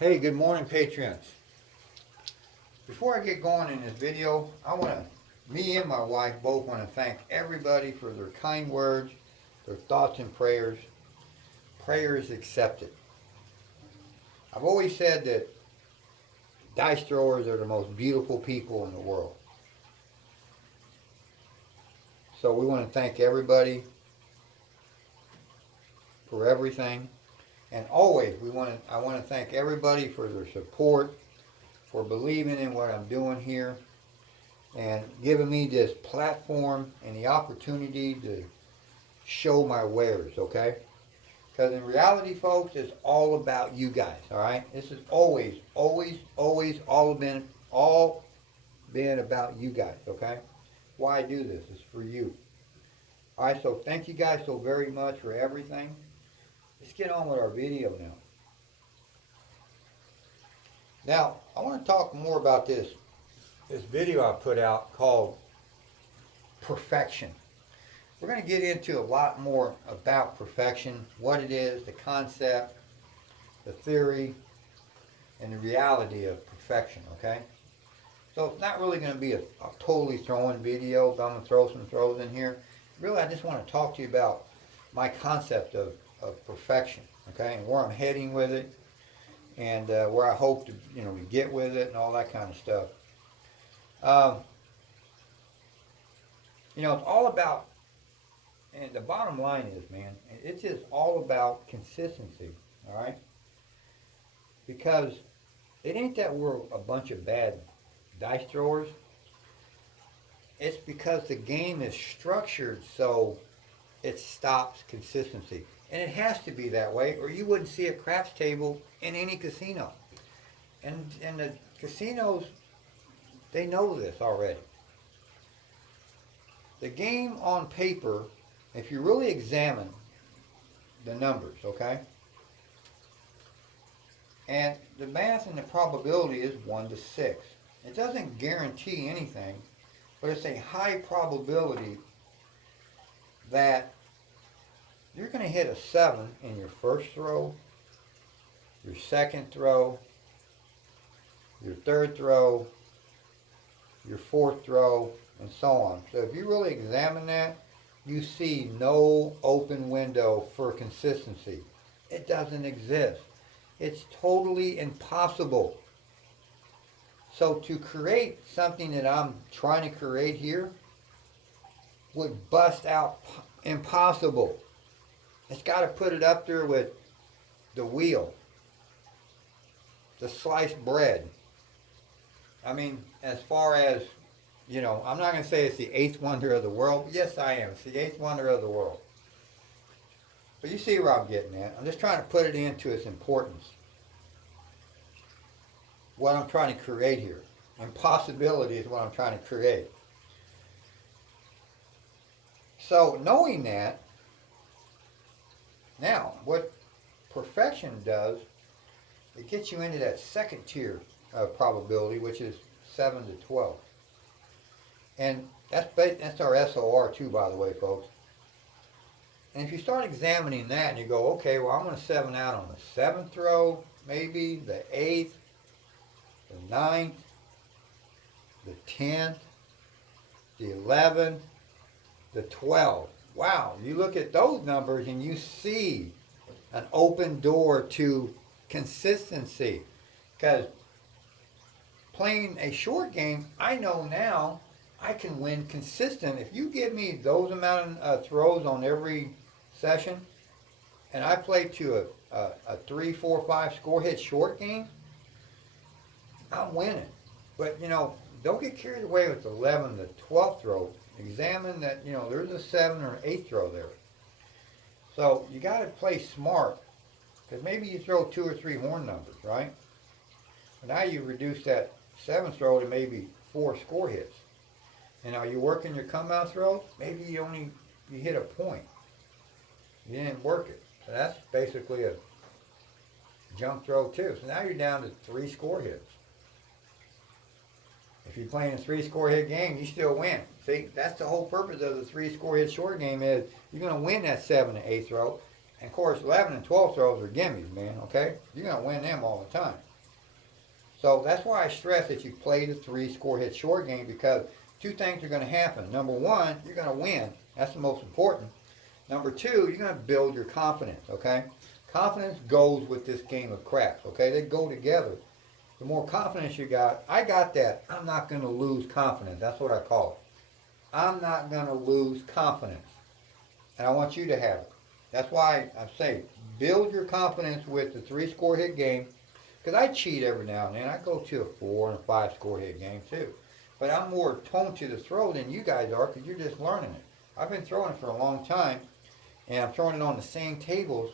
Hey, good morning, patrons. Before I get going in this video, me and my wife both want to thank everybody for their kind words, their thoughts and prayers. Prayers accepted. I've always said that dice throwers are the most beautiful people in the world. So we want to thank everybody for everything. And always, I want to thank everybody for their support, for believing in what I'm doing here, and giving me this platform and the opportunity to show my wares, okay? Because in reality, folks, it's all about you guys, all right? This is always all been about you guys, okay? Why I do this is for you. All right, so thank you guys so very much for everything. Let's get on with our video now. Now, I want to talk more about this video I put out called Perfection. We're going to get into a lot more about perfection, what it is, the concept, the theory, and the reality of perfection, okay? So it's not really going to be a totally throwing video, but I'm going to throw some throws in here. Really, I just want to talk to you about my concept of perfection, okay, and where I'm heading with it, and where I hope to, get with it, and all that kind of stuff. It's all about, and the bottom line is, man, it's just all about consistency, all right? Because it ain't that we're a bunch of bad dice throwers. It's because the game is structured so it stops consistency. And it has to be that way, or you wouldn't see a craps table in any casino. And the casinos, they know this already. The game on paper, if you really examine the numbers, okay? And the math and the probability is 1 to 6. It doesn't guarantee anything, but it's a high probability that you're going to hit a 7 in your first throw, your second throw, your third throw, your fourth throw, and so on. So if you really examine that, you see no open window for consistency. It doesn't exist. It's totally impossible. So to create something that I'm trying to create here would bust out impossible. It's got to put it up there with the wheel, the sliced bread. I mean, as far as, I'm not going to say it's the eighth wonder of the world, but yes, I am. It's the eighth wonder of the world. But you see where I'm getting at. I'm just trying to put it into its importance. What I'm trying to create here. Impossibility is what I'm trying to create. So knowing that, now what perfection does, it gets you into that second tier of probability, which is 7 to 12. And that's our SOR too, by the way, folks. And if you start examining that and you go, okay, well, I'm going to 7 out on the 7th throw, maybe the 8th, the 9th, the 10th, the 11th, the 12th. Wow, you look at those numbers and you see an open door to consistency. Because playing a short game, I know now I can win consistent. If you give me those amount of throws on every session, and I play to a 3, 4, 5 score hit short game, I'm winning. But, don't get carried away with the 11, the 12th throw. Examine that, there's a 7 or an 8th throw there. So you got to play smart, because maybe you throw 2 or 3 horn numbers, right? But now you reduce that 7th throw to maybe 4 score hits. And are you working your come out throws? Maybe you hit a point. You didn't work it. So that's basically a jump throw too. So now you're down to 3 score hits. If you're playing a 3 score hit game, you still win. See, that's the whole purpose of the 3 score hit short game is you're going to win that 7 to 8 throw, And of course, 11 and 12 throws are gimmies, man, okay? You're going to win them all the time. So that's why I stress that you play the 3-score hit short game, because two things are going to happen. Number one, you're going to win. That's the most important. Number two, you're going to build your confidence, okay? Confidence goes with this game of craps, okay? They go together. The more confidence you got, I got that. I'm not going to lose confidence. That's what I call it. I'm not going to lose confidence. And I want you to have it. That's why I say build your confidence with the 3-score hit game. Because I cheat every now and then. I go to a 4 and a 5-score hit game too. But I'm more toned to the throw than you guys are, because you're just learning it. I've been throwing it for a long time, and I'm throwing it on the same tables,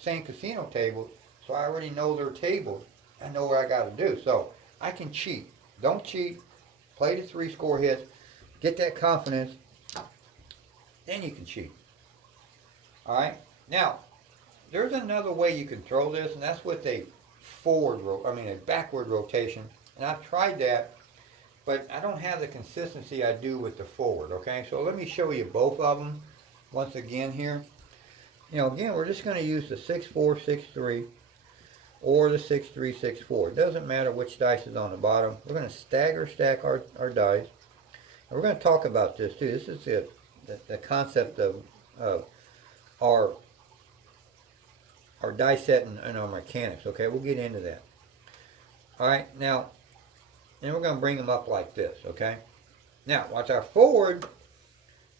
same casino tables, so I already know their tables. I know what I got to do. So I can cheat. Don't cheat. Play the 3-score hits. Get that confidence. Then you can cheat. All right? Now, there's another way you can throw this, and that's with a backward rotation. And I've tried that, but I don't have the consistency I do with the forward, okay? So let me show you both of them once again here. Again, we're just going to use the 6-4, 6-3 or the 6-3, 6-4. It doesn't matter which dice is on the bottom. We're going to stack our dice. And we're going to talk about this too. This is the concept of our dice set and our mechanics, okay? We'll get into that. All right, now, then we're going to bring them up like this, okay? Now, watch our forward.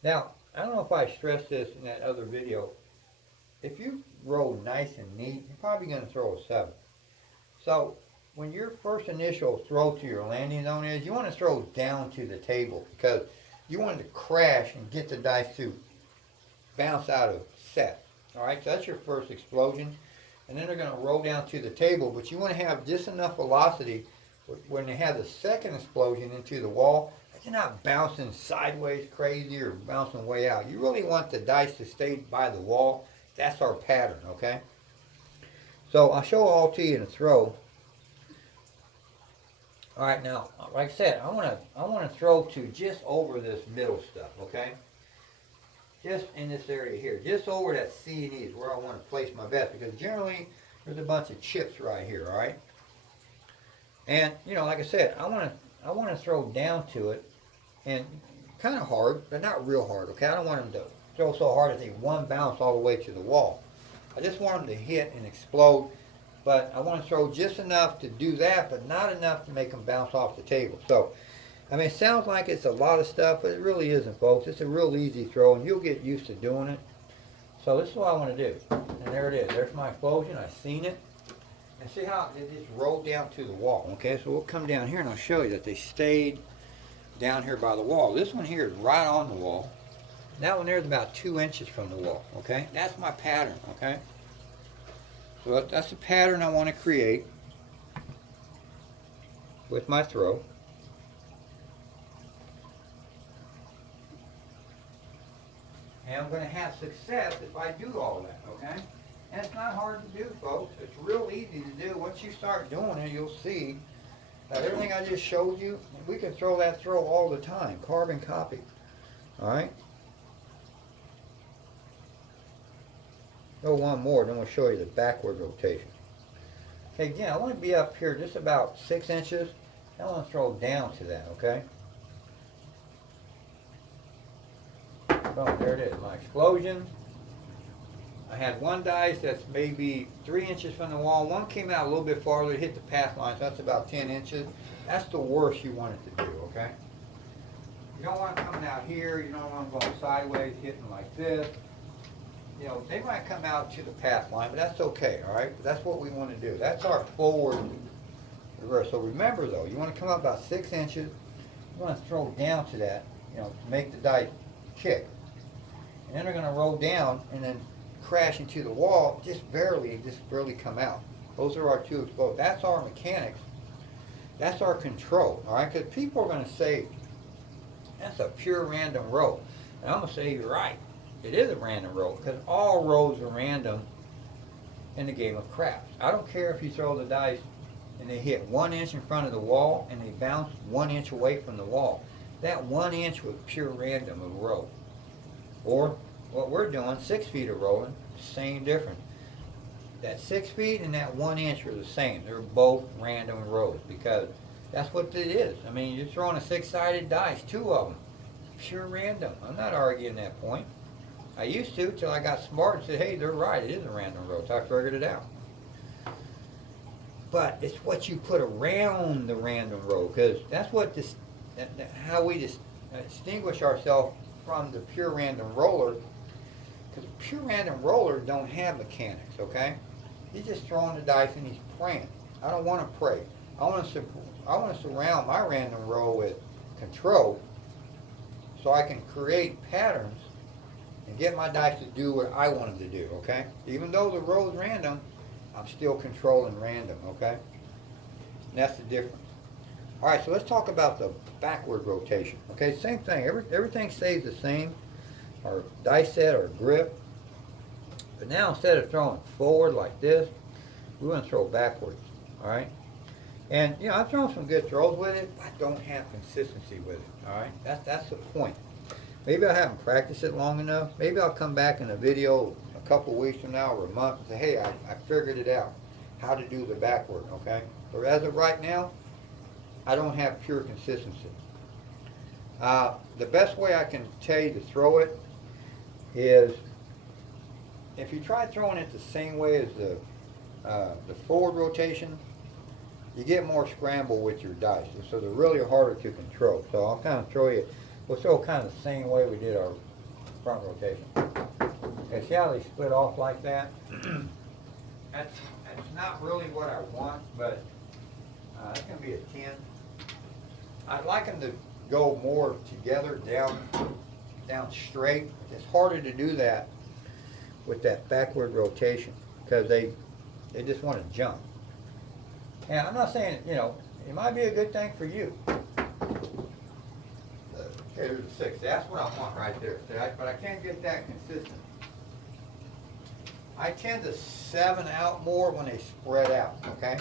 Now, I don't know if I stressed this in that other video. If you roll nice and neat, you're probably going to throw a 7. So, when your first initial throw to your landing zone is, you want to throw down to the table, because you want it to crash and get the dice to bounce out of set. All right, so that's your first explosion. And then they're going to roll down to the table, but you want to have just enough velocity when they have the second explosion into the wall, that you're not bouncing sideways crazy or bouncing way out. You really want the dice to stay by the wall. That's our pattern, okay? So I'll show all to you in a throw. All right, now, like I said, I want to throw to just over this middle stuff, okay? Just in this area here, just over that C and E is where I want to place my bets, because generally there's a bunch of chips right here, all right? And like I said, I want to throw down to it, and kind of hard, but not real hard, okay? I don't want them to throw so hard that they one bounce all the way to the wall. I just want them to hit and explode, but I want to throw just enough to do that, but not enough to make them bounce off the table. So, I mean, it sounds like it's a lot of stuff, but it really isn't, folks. It's a real easy throw, and you'll get used to doing it. So this is what I want to do. And there it is. There's my explosion. I've seen it. And see how it just rolled down to the wall. Okay, so we'll come down here, and I'll show you that they stayed down here by the wall. This one here is right on the wall. That one there is about 2 inches from the wall. Okay, that's my pattern. Okay, so that's the pattern I want to create with my throw. And I'm going to have success if I do all that, okay? And it's not hard to do, folks. It's real easy to do. Once you start doing it, you'll see that everything I just showed you, we can throw that throw all the time. Carbon copy. All right? Go one more, then we'll show you the backward rotation. Okay, again, I want to be up here just about 6 inches. I want to throw down to that, okay? Oh, there it is, my explosion. I had one dice that's maybe 3 inches from the wall. One came out a little bit farther, hit the path line, so that's about 10 inches. That's the worst you want it to do, okay? You don't want it coming out here. You don't want them going sideways, hitting like this. They might come out to the path line, but that's okay, all right? That's what we want to do. That's our forward reverse. So remember, though, you want to come up about 6 inches. You want to throw down to that, to make the dice kick. And then they're going to roll down and then crash into the wall, just barely come out. Those are our two explosions. That's our mechanics. That's our control, all right? Because people are going to say, that's a pure random roll. And I'm going to say, you're right. It is a random roll, because all rolls are random in the game of craps. I don't care if you throw the dice and they hit 1 inch in front of the wall and they bounce 1 inch away from the wall. That 1 inch was pure random of roll. Or what we're doing, 6 feet of rolling, same difference. That 6 feet and that 1 inch are the same. They're both random rows because that's what it is. I mean, you're throwing a 6-sided dice, 2 of them, pure random. I'm not arguing that point. I used to till I got smart and said, hey, they're right. It is a random row. So I figured it out. But it's what you put around the random row, because that's what how we distinguish ourselves from the pure random roller. Because the pure random roller don't have mechanics, okay? He's just throwing the dice and he's praying. I don't want to pray. I want to surround my random row with control, so I can create patterns and get my dice to do what I want them to do, okay? Even though the row is random, I'm still controlling random, okay? And that's the difference. All right, so let's talk about the backward rotation. Okay, same thing. Everything stays the same. Our dice set, our grip. But now instead of throwing forward like this, we want to throw backwards, all right? And, you know, I've thrown some good throws with it, but I don't have consistency with it, all right? That's the point. Maybe I haven't practiced it long enough. Maybe I'll come back in a video a couple weeks from now or a month and say, hey, I figured it out, how to do the backward, okay? But as of right now, I don't have pure consistency. The best way I can tell you to throw it is if you try throwing it the same way as the forward rotation, you get more scramble with your dice, so they're really harder to control. So I'll kind of we'll throw kind of the same way we did our front rotation. Okay, see how they split off like that? That's not really what I want, but that's going to be a 10. I'd like them to go more together, down straight. It's harder to do that with that backward rotation because they just want to jump. And I'm not saying, you know, it might be a good thing for you. Okay, there's a 6. That's what I want right there. But I can't get that consistent. I tend to 7 out more when they spread out, okay?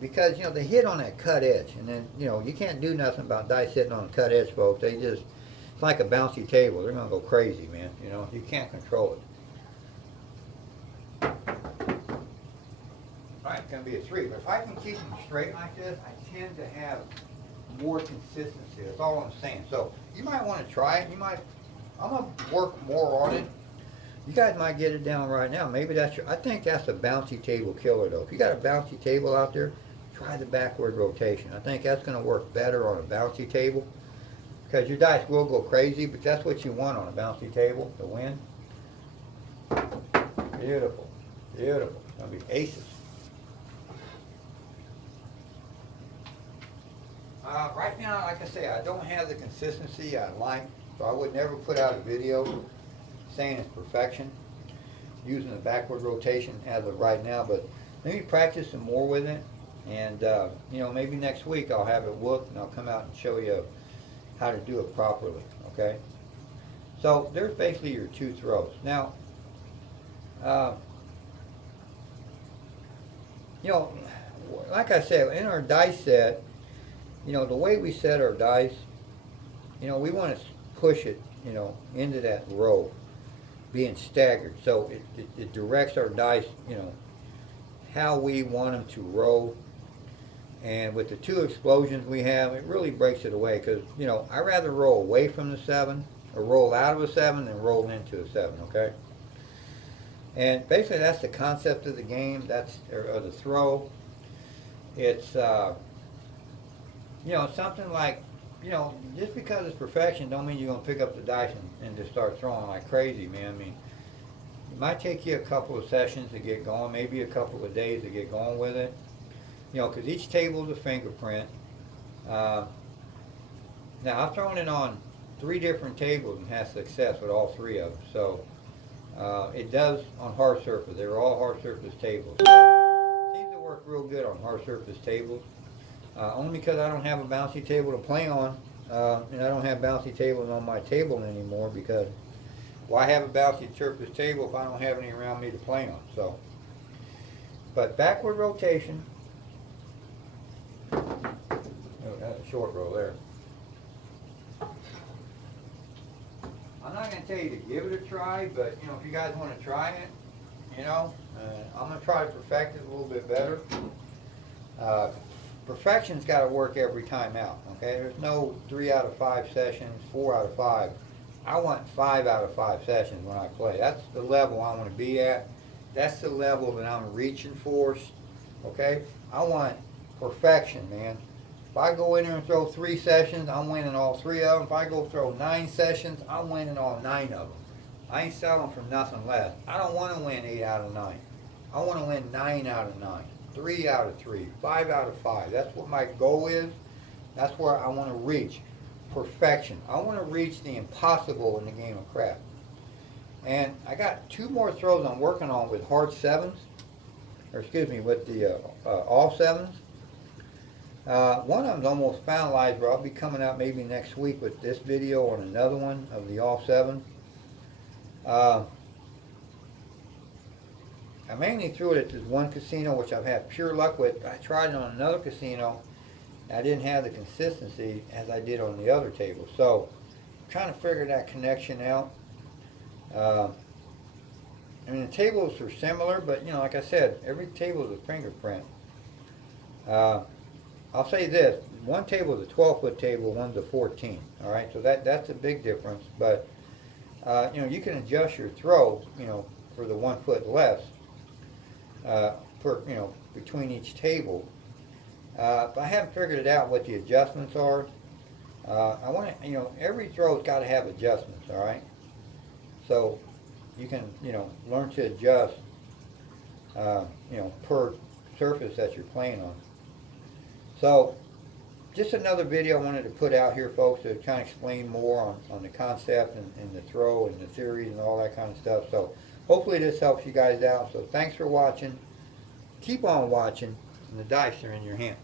Because, you know, they hit on that cut edge. And then, you know, you can't do nothing about dice hitting on a cut edge, folks. It's like a bouncy table. They're going to go crazy, man. You know, you can't control it. All right, it's going to be a 3. But if I can keep them straight like this, I tend to have more consistency. That's all I'm saying. So you might want to try it. I'm going to work more on it. You guys might get it down right now. Maybe I think that's a bouncy table killer, though. If you got a bouncy table out there, try the backward rotation. I think that's going to work better on a bouncy table because your dice will go crazy, but that's what you want on a bouncy table, to win. Beautiful. Beautiful. It's going to be aces. Right now, like I say, I don't have the consistency I like, so I would never put out a video saying it's perfection using the backward rotation as of right now, but maybe practice some more with it, and you know, maybe next week I'll have it whooped and I'll come out and show you how to do it properly, okay? So there's basically your 2 throws. Now, you know, like I said, in our dice set, you know, the way we set our dice, you know, we want to push it, you know, into that row, being staggered. So it directs our dice, you know, how we want them to roll. And with the 2 explosions we have, it really breaks it away because, you know, I'd rather roll away from the 7 or roll out of a 7 than roll into a 7, okay? And basically that's the concept of the game, or the throw. It's, you know, something like, you know, just because it's perfection don't mean you're going to pick up the dice and just start throwing like crazy, man. I mean, it might take you a couple of sessions to get going, maybe a couple of days to get going with it. You know, because each table is a fingerprint. Now, I've thrown it on 3 different tables and had success with all 3 of them. So, it does on hard surface. They're all hard surface tables. So, it seems to work real good on hard surface tables. Only because I don't have a bouncy table to play on, and I don't have bouncy tables on my table anymore because why have a bouncy surface table if I don't have any around me to play on? So, but backward rotation, oh, that's a short row there. I'm not going to tell you to give it a try, but you know, if you guys want to try it, you know, I'm going to try to perfect it a little bit better. Perfection's got to work every time out, okay? There's no 3 out of 5 sessions, 4 out of 5. I want 5 out of 5 sessions when I play. That's the level I want to be at. That's the level that I'm reaching for, okay? I want perfection, man. If I go in there and throw 3 sessions, I'm winning all 3 of them. If I go throw 9 sessions, I'm winning all 9 of them. I ain't selling for nothing less. I don't want to win 8 out of 9. I want to win 9 out of 9, 3 out of 3, 5 out of 5. That's what my goal is. That's where I want to reach. Perfection. I want to reach the impossible in the game of craps. And I got 2 more throws I'm working on with hard 7s, or excuse me, with the all 7s. One of them's almost finalized, but I'll be coming out maybe next week with this video on another one of the all 7s. I mainly threw it at this one casino, which I've had pure luck with. I tried it on another casino. I didn't have the consistency as I did on the other table. So, I'm trying to figure that connection out. I mean, the tables are similar, but, you know, like I said, every table is a fingerprint. I'll say this. One table is a 12-foot table, one's a 14. All right, so that's a big difference. But, you know, you can adjust your throw, you know, for the 1 foot less, you know, between each table. But I haven't figured it out what the adjustments are. I want to, you know, every throw's got to have adjustments, all right? So you can, you know, learn to adjust, you know, per surface that you're playing on. So just another video I wanted to put out here, folks, to kind of explain more on the concept and the throw and the theories and all that kind of stuff. So hopefully this helps you guys out. So thanks for watching. Keep on watching, and the dice are in your hands.